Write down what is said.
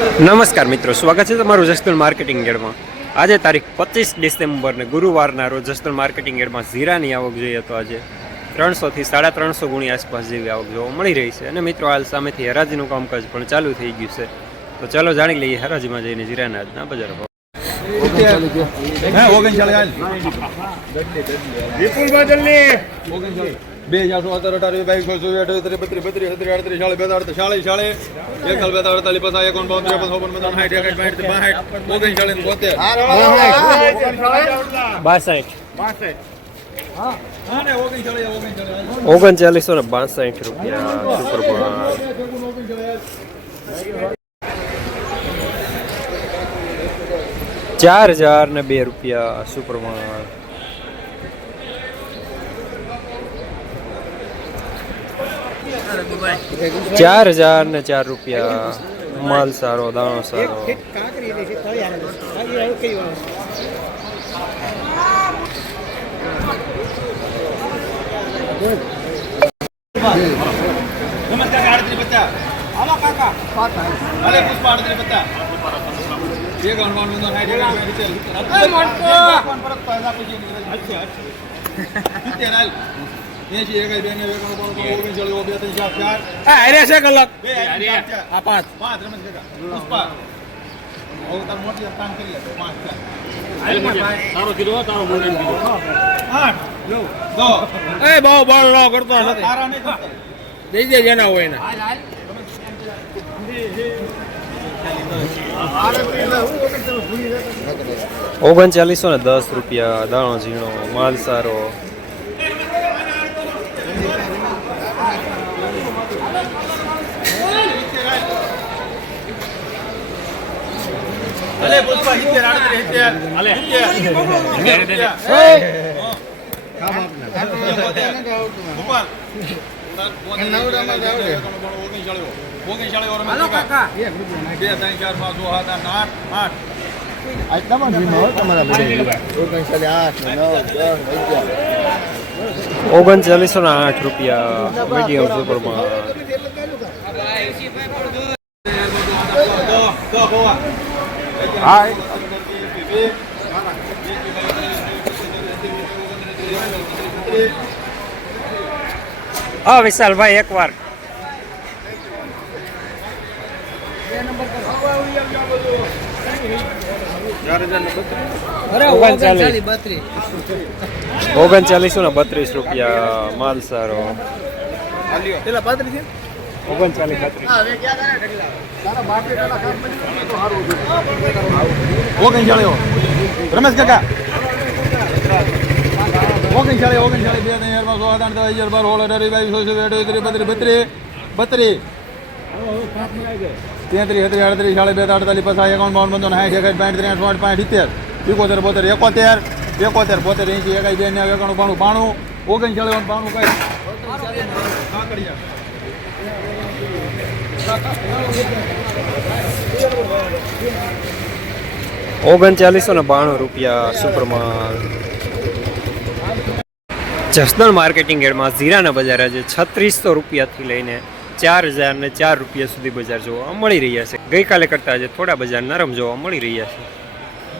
નમસ્કાર મિત્રો સ્વાગત છે તમારું જસદણ માર્કેટિંગ ગેડમાં આજે તારીખ પચીસ ડિસેમ્બરને ગુરુવારના રોજ જસદણ માર્કેટિંગ ગેડમાં ઝીરાની આવક જોઈએ તો આજે ત્રણસોથી સાડા ત્રણસો ગુણી આસપાસ જેવી આવક જોવા મળી રહી છે. અને મિત્રો હાલ સામેથી હરાજીનું કામકાજ પણ ચાલુ થઈ ગયું છે. તો ચાલો જાણી લઈએ હરાજીમાં જઈને જીરાના આજના બજાર ભાવ. હે બે હજાર સો અત્યારે અઢાર બાવીસ સો ચોવીસ અઠાવીસ ત્રીસ બત્રીસ બત્રીસ અડત્રીસ અડત્રીસ ચાલીસ બેતાળીસ ચાલીસ ચાલીસ એકલ બેતા અડતાલીસ પચાસ એકોણ બોતેર પચાસ ઓગણ સાઠ એકઠ બાઠ બાસઠ બોતેર. બાસઠ. ઓગણચાલીસો ને બાસઠ રૂપિયા સુપર ચાર હજાર ને બે રૂપિયા સુપરમાન ચાર હજાર ને ચાર રૂપિયા. માલ સારો દાણો સારો. નમસ્કાર આડત્રી બચ્ચા હાલો કાકા અરે પુષ્પા આડત્રીસ પચાસ. એક હનુમાનનું સાઠ એકણ પરત પાછા પછી અચ્છા હાલ. એસી એકાઈ બે ને એકાણું બે ત્રણ ચાર ચાર. અરે છે કલાક. બે ચાર ચાર. આ પાંચ. પાંચ રમેશ કાકા પુષ્પા. હવે તાર મોટી કામ કરી લે પાંચ ચાર. સારો કીધું તારો બોલે આઠ. નવ દો એ બહુ બળ નો કરતો નથી. તારા નહીં દઈ દે જેના હોય એના. ઓગણચાલીસો ને દસ રૂપિયા દાણો ઝીણો માલ સારો અલે પુષ્પા સિત્તેર આડત્રીસ સિત્તેર અલે હાલો કાકા. બે ત્રણ ચાર પાંચ છ સાત આઠ આઠ આઠ. ઓગણચાલીસો ને આઠ રૂપિયા મીડિયમ સુપરમાં બોવા હા વિશાલભાઈ એકવાર. ઓગણચાલીસો. ને બત્રીસ રૂપિયા માલ સારો. પેલા પાંત્રીસ ઓગણચાળીઓ રમેશ કાકા. ઓગણચાળી ઓગણચાળી બે ત્રણ હજાર સો આઠ હજાર બાર, સોળ, અઢાર બાવીસ સો અઠાવીસ ત્રીસ બત્રીસ બત્રીસ બત્રીસ. તેત્રીસ ત્રીસ અડત્રીસ સાડા બે અડતાલીસ, પચાસ, એકાવન, બાવન, પંચાવન સાઠ એકાઠ પાંઠ ત્રેસઠ પાંઠ પાંઠ સિત્તેર. એકોતેર, બોતેર, એકોતેર એકોતેર, બોતેર એસી એકાઈ, બે, ને એકાણું, બાણું બાણું, ઓગણચાળીસ બાણું, કઈ? ઓગણચાલીસો ને બાણું રૂપિયા સુપરમાં જસદણ માર્કેટિંગ એડમાં ઝીરાના બજાર આજે છત્રીસો રૂપિયાથી લઈને ચાર હજાર ને ચાર રૂપિયા સુધી બજાર જોવા મળી રહ્યા છે. ગઈકાલે કરતાં આજે થોડા બજાર નરમ જોવા મળી રહ્યા છે.